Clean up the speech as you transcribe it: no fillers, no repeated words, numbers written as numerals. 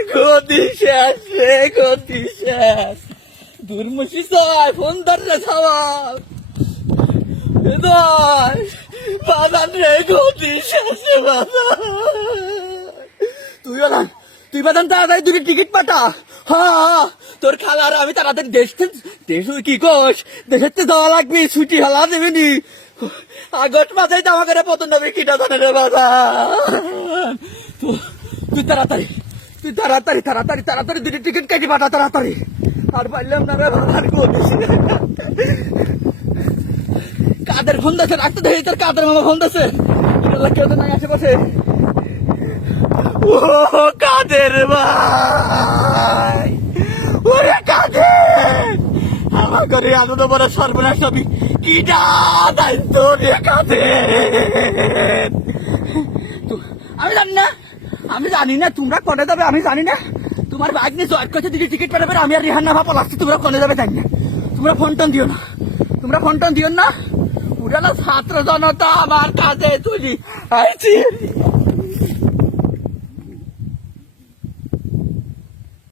গতি শেষ রে, গতি শেষ। দুর্মুষি ছয় ফোন ধর রে সবাই, বাজান রে, গতি শেষ রে বাজান। তুই বাদান তাড়াতাড়ি দুটো টিকিট পাঠা। হ্যাঁ, তোর খালার আমি তাড়াতাড়ি দেশ কি কোষ, দেশের তো যাওয়া লাগবে, ছুটি হলা দেবেনি। আগস্ট মাসে জামা করে পতন হবে কিটা জানে রে বাজান। তুই তাড়াতাড়ি দুটো টিকিট কেটে পাঠা তাড়াতাড়ি। আর পারলাম না রে বাজান, কাদের ফোন দিচ্ছে, রাখতে দেখি তোর কাদের মামা ফোন দিচ্ছে। কেউ তো নাই আশেপাশে। ও কাদের ভাই, ওরে কাদের, আমার ঘরে এত বড় সর্বনাশ হবে কিটা দায়িত্ব রে কাদের। আমি জানি না তোমরা কনে যাবে, আমি জানি না। তোমার বাইক নিয়ে জয়েট করছে, দিদি টিকিট পাঠাবে, আমি আর রিহান না ভাপা লাগছে। তোমরা কনে যাবে জানি না। তোমরা ফোন টোন দিও না, উড়ালো ছাত্র জনতা আমার কাছে তুলি আইছি।